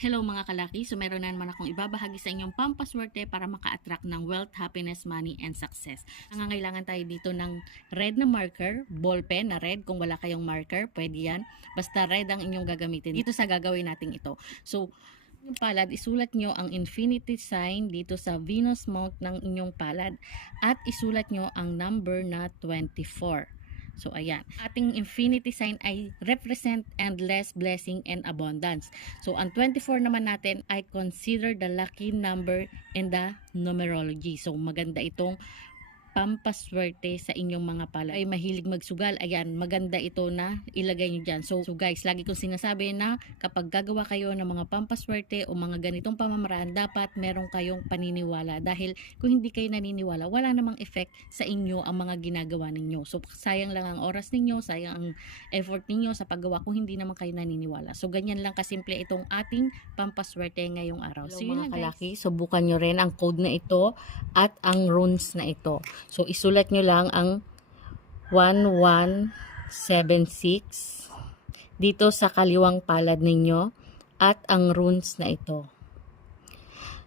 Hello mga kalaki, so meron na naman akong ibabahagi sa inyong pampaswerte para maka-attract ng wealth, happiness, money, and success. Nangangailangan tayo dito ng red na marker, ballpen na red. Kung wala kayong marker, pwede yan. Basta red ang inyong gagamitin dito sa gagawin natin ito. So, yung palad, isulat nyo ang infinity sign dito sa Venus mount ng inyong palad at isulat nyo ang number na 24. So, ayan. Ating infinity sign ay represent endless blessing and abundance. So, ang 24 naman natin ay consider the lucky number in the numerology. So, maganda itong pampaswerte sa inyong mga palad. Ay mahilig magsugal, ayan, maganda ito na ilagay nyo dyan. So guys, lagi kong sinasabi na kapag gagawa kayo ng mga pampaswerte o mga ganitong pamamaraan, dapat meron kayong paniniwala. Dahil kung hindi kayo naniniwala, wala namang effect sa inyo ang mga ginagawa ninyo. So sayang lang ang oras ninyo, sayang ang effort ninyo sa paggawa kung hindi naman kayo naniniwala. So ganyan lang kasimple itong ating pampaswerte ngayong araw. So yun mga kalaki, subukan nyo rin ang code na ito at ang runes na ito. So, isulat nyo lang ang 1176 dito sa kaliwang palad ninyo at ang runes na ito.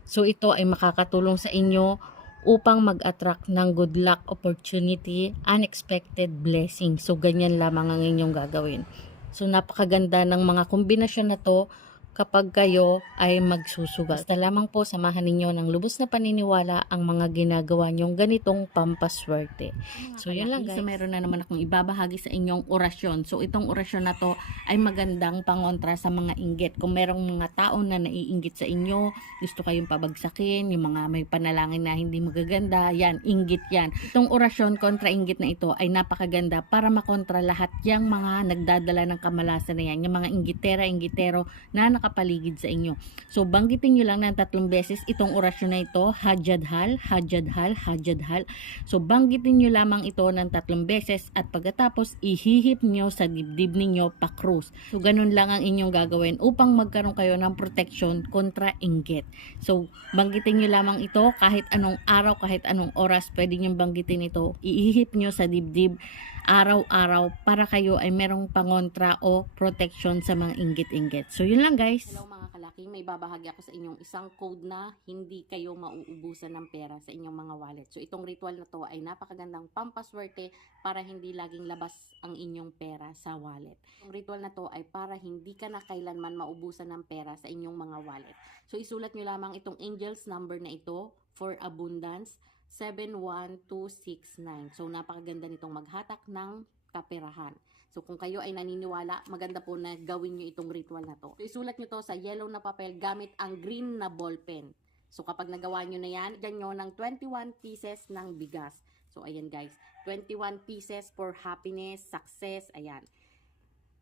So, ito ay makakatulong sa inyo upang mag-attract ng good luck, opportunity, unexpected blessing. So, ganyan lamang ang inyong gagawin. So, napakaganda ng mga kombinasyon na to kapag kayo ay magsusugal. Basta lamang po samahan ninyo ng lubos na paniniwala ang mga ginagawa nyong ganitong pampaswerte. So yun lang guys. So meron na naman akong ibabahagi sa inyong orasyon. So itong orasyon na to ay magandang pangontra sa mga inggit. Kung merong mga tao na naiinggit sa inyo, gusto kayong pabagsakin, yung mga may panalangin na hindi magaganda, yan, inggit yan. Itong orasyon kontra inggit na ito ay napakaganda para makontra lahat yung mga nagdadala ng kamalasan na yan, yung mga inggitero na nakapaligid sa inyo. So, banggitin nyo lang ng 3 beses itong orasyon na ito, Hajadhal, Hajadhal, Hajadhal. So, banggitin nyo lamang ito ng 3 beses at pagkatapos, ihihip nyo sa dibdib ninyo pa-krus. So, ganun lang ang inyong gagawin upang magkaroon kayo ng protection kontra inggit. So, banggitin nyo lamang ito kahit anong araw, kahit anong oras, pwede nyo banggitin ito. Ihihip nyo sa dibdib araw-araw para kayo ay merong pangontra o protection sa mga inggit-inggit. So, yun lang guys. Hello mga kalaki, may babahagi ako sa inyong isang code na hindi kayo mauubusan ng pera sa inyong mga wallet. So, itong ritual na to ay napakagandang pampaswerte para hindi laging labas ang inyong pera sa wallet. Itong ritual na to ay para hindi ka na kailanman maubusan ng pera sa inyong mga wallet. So, isulat nyo lamang itong angels number na ito for abundance, 71269. So, napakaganda nitong maghatak ng kaperahan. So, kung kayo ay naniniwala, maganda po na gawin nyo itong ritual na to. So, isulat nyo to sa yellow na papel gamit ang green na ballpen. So, kapag nagawa nyo na yan, lagyan nyo ng 21 pieces ng bigas. So, ayan guys, 21 pieces for happiness, success, ayan.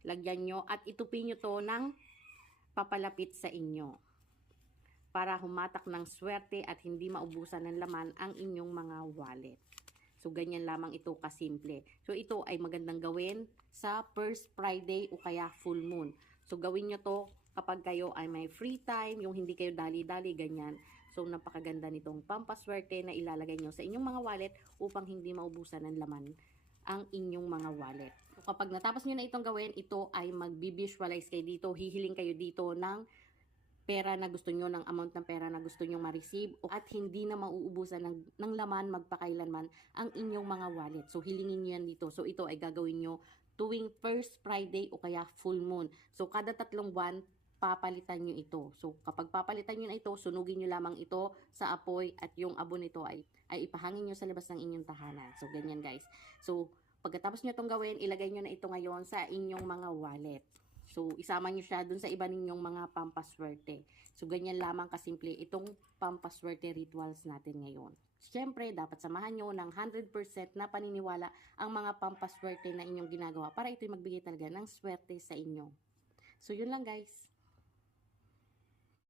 Lagyan nyo at itupin nyo to ng papalapit sa inyo para humatak ng swerte at hindi maubusan ng laman ang inyong mga wallet. So, ganyan lamang ito kasimple. So, ito ay magandang gawin sa first Friday o kaya full moon. So, gawin nyo to kapag kayo ay may free time, yung hindi kayo dali-dali, ganyan. So, napakaganda nitong pampaswerte na ilalagay nyo sa inyong mga wallet upang hindi maubusan ng laman ang inyong mga wallet. So, kapag natapos nyo na itong gawin, ito ay mag-visualize kayo dito, hihiling kayo dito ng pera na gusto nyo, ng amount ng pera na gusto nyo ma-receive at hindi na mauubusan ng laman magpakailanman ang inyong mga wallet. So, hilingin nyo yan dito. So, ito ay gagawin nyo tuwing first Friday o kaya full moon. So, kada 3 buwan, papalitan nyo ito. So, kapag papalitan nyo na ito, sunugin nyo lamang ito sa apoy at yung abo nito ay ipahangin nyo sa labas ng inyong tahanan. So, ganyan guys. So, pagkatapos nyo itong gawin, ilagay nyo na ito ngayon sa inyong mga wallet. So, isama nyo siya dun sa iba ninyong mga pampaswerte. So, ganyan lamang kasimple itong pampaswerte rituals natin ngayon. Siyempre, dapat samahan nyo ng 100% na paniniwala ang mga pampaswerte na inyong ginagawa para ito'y magbigay talaga ng swerte sa inyo. So, yun lang guys.